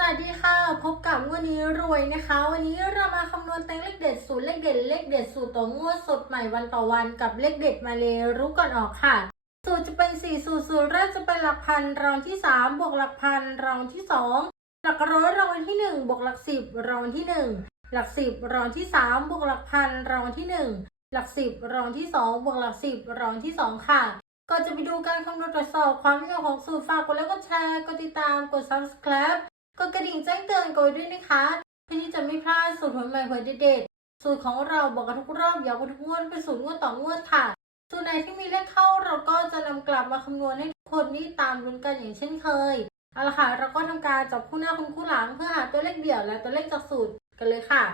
สวัสดีค่ะ พบกับวันนี้รวยนะคะ วันนี้เรามาคำนวณเต็งเลขเด็ดสูตรเลขเด็ดเลขเด็ดสูตรต่องวดสดใหม่วันต่อวันกับเลขเด็ดมาเลยรู้ก่อนออกค่ะ สูตรจะเป็น 4 สูตรสูตรแรกจะเป็นหลักพันรองที่ 3 บวกหลักพันรองที่ 2 หลักร้อยรองที่ 1 บวกหลัก 10 รองที่ 1 หลัก 10 รองที่ 3 บวกหลักพันรองที่ 1 หลัก 10 รองที่ 2 บวกหลัก 10 รองที่ 2 ค่ะก่อนจะไปดูการคำนวณตรวจสอบความยาวของสูตรฝากกดไลค์กดแชร์กดติดตามกด subscribe กดกระดิ่งแจ้งเตือนกันไว้ด้วยนะคะ เพื่อที่จะไม่พลาดสูตรหวยใหม่หวยเด็ดๆสูตรของเราบอกกันทุกรอบยาวกันทุกงวดเป็นสูตรงวดต่องวดค่ะ สูตรไหนที่มีเลขเข้าเราก็จะนำกลับมาคำนวณให้ทุกคนนี่ตามลุ้นกันอย่างเช่นเคยเอาละค่ะ เราก็ทำการจับคู่หน้าคุณคู่หลังเพื่อหาตัวเลขเดี่ยวและตัวเลขจากสูตรกันเลยค่ะ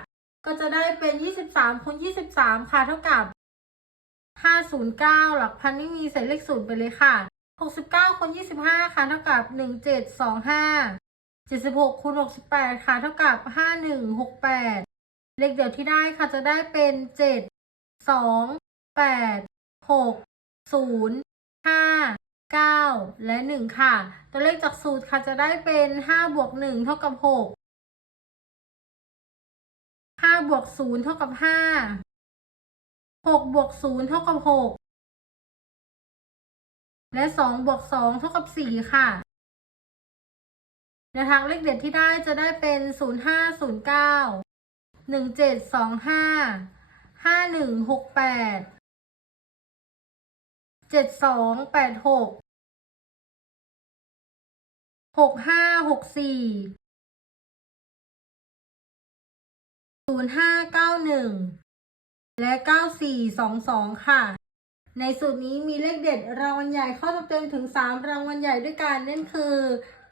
ก็จะได้เป็น 23คูณ23 ค่ะเท่ากับ 509 หลักพันไม่มีใส่เลขศูนย์ไปเลยค่ะ 69คูณ25 ค่ะเท่ากับ 1725 76คูณ68 ค่ะ เท่ากับ 5168 เลขเดี่ยวที่ได้ค่ะจะได้เป็น 7 2 8 6 0 5 9 และ 1 ค่ะ ตัวเลขจากสูตรค่ะจะได้เป็น 5 บวก 1 เท่ากับ 6 5บวก0เท่ากับ 5 6บวก0เท่ากับ 6 และ 2 บวก 2 เท่ากับ 4 ค่ะ ในทางเลขเด็ดที่ได้จะได้เป็น 0 5 0 9 1 7 2 5 5 1 6 8 7 2 8 6 6 5 6 4 0 5 9 1 และ 94 22 ค่ะ ในสูตรนี้มีเลขเด็ดรางวัลใหญ่เข้าเต็มถึง 3 รางวัลใหญ่ด้วยกันนั่นคือ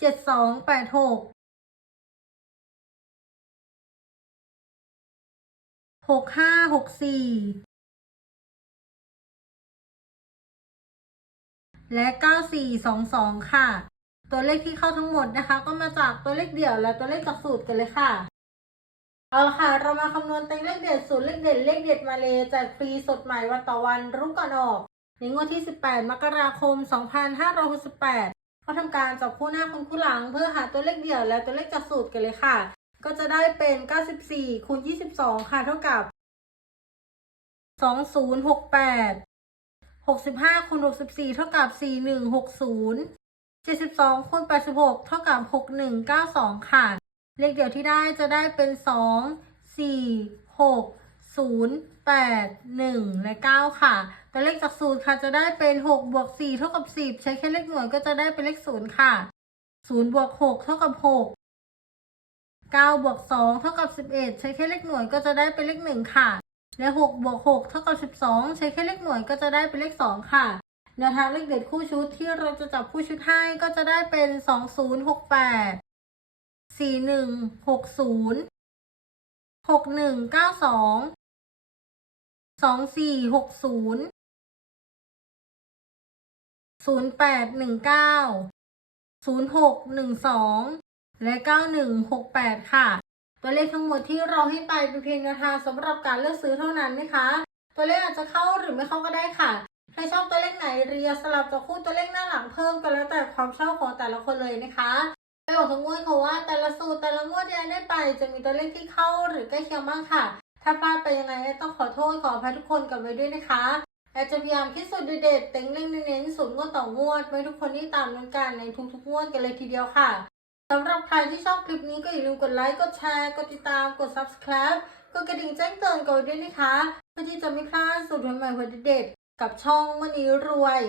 7286 6564และ 9422 ค่ะ ตัวเลขที่เข้าทั้งหมดนะคะ ก็มาจากตัวเลขเดี่ยวและตัวเลขจากสูตรกันเลยค่ะ เอาละค่ะ เรามาคำนวณเต็งเลขเด็ดสูตรเลขเด็ดเลขเด็ดมาเลยแจกฟรีสดใหม่วันต่อวันรู้ก่อนออกในงวดที่ 18 มกราคม 2568 เขาทำการจับคู่หน้าคุณคู่หลัง เพื่อหาตัวเลขเดี่ยวและตัวเลขจากสูตรกันเลยค่ะ ก็จะได้เป็น 94คูณ22 ค่ะ เท่ากับ 2068 65คูณ64 เท่ากับ 4160 72คูณ86 เท่ากับ 6192 ค่ะ เลขเดี่ยวที่ได้จะได้เป็น 2 4 6 0 8 1และ9ค่ะตัวเลขจากสูตรค่ะจะได้เป็น6บวก4เท่ากับ10ใช้แค่เลขหน่วยก็จะได้เป็นเลข0ค่ะ0บวก6เท่ากับ6 9บวก2เท่ากับ11ใช้แค่เลขหน่วยก็จะได้เป็นเลข1ค่ะ และ6บวก6เท่ากับ12ใช้แค่เลขหน่วยก็จะได้เป็นเลข2ค่ะแนวทางเลขเด็ดคู่ชุดที่เราจะจับคู่ชุดให้ก็จะได้เป็น2068 4160 6192 2460 0819 0612แองสี่หกศูนย์ศูนย์แปดหนึ่งเก้าศูนย์หกหนึ่งสองและ9168ค่ะ ตัวเลขทั้งหมดที่เราให้ไปเป็นเพียงแนวทางสำหรับการเลือกซื้อเท่านั้นนะคะ ตัวเลขอาจจะเข้าหรือไม่เข้าก็ได้ค่ะใครชอบตัวเลขไหนเรียสลับจับคู่ตัวเลขหน้าหลังเพิ่มก็แล้วแต่ความชอบของแต่ละคนเลยนะคะไปบอกทุกงวดค่ะว่าแต่ละสูตรแต่ละงวดที่ได้ไปจะมีตัวเลขที่เข้าหรือใกล้เคียงบ้างค่ะ ถ้าพลาดไปยังไงต้องขอโทษขออภัยทุกคนกันไว้ด้วยนะคะแอดจะพยายามคิดสูตรเด็ดเต็งเล่งเน้นสูตรงวดต่องวดไว้ทุกคนที่ตามนั้นกันในทุกๆงวดกันเลยทีเดียวค่ะสำหรับใครที่ชอบคลิปนี้ก็อย่าลืมกดไลค์กดแชร์กดติดตามกด subscribe กดกระดิ่งแจ้งเตือนกันไว้ด้วยนะคะ เพื่อที่จะไม่พลาดสูตรใหม่ๆหัวเด็ดๆกับช่องวันนี้รวย